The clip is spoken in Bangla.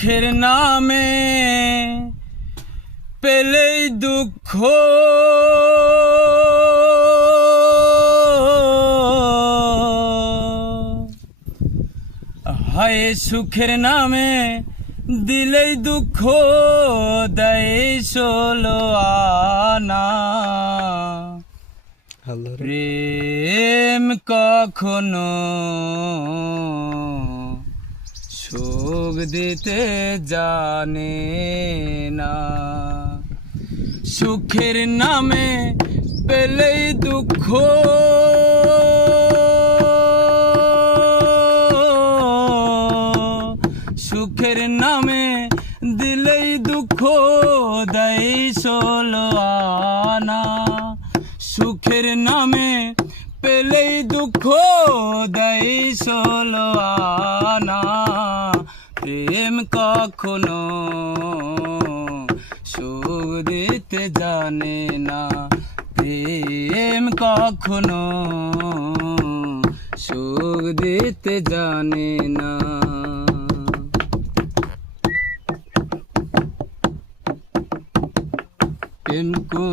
সুখের নামে পেলেই দুঃখ, হায় সুখের নামে দিলেই দুঃখ দেয় ষোলো আনা। প্রেম কখনো সুখ দিতে জানে না, সুখের নামে পেলেই দুঃখ, সুখের নামে দিলেই দুঃখ দেয় ষোলো আনা। সুখের নামে পেলেই দুঃখ দেয় ষোলো আনা। প্রেম কখনো সুখ দিতে জানে না, প্রেম কখনো সুখ দিতে জানে না। প্রেম করে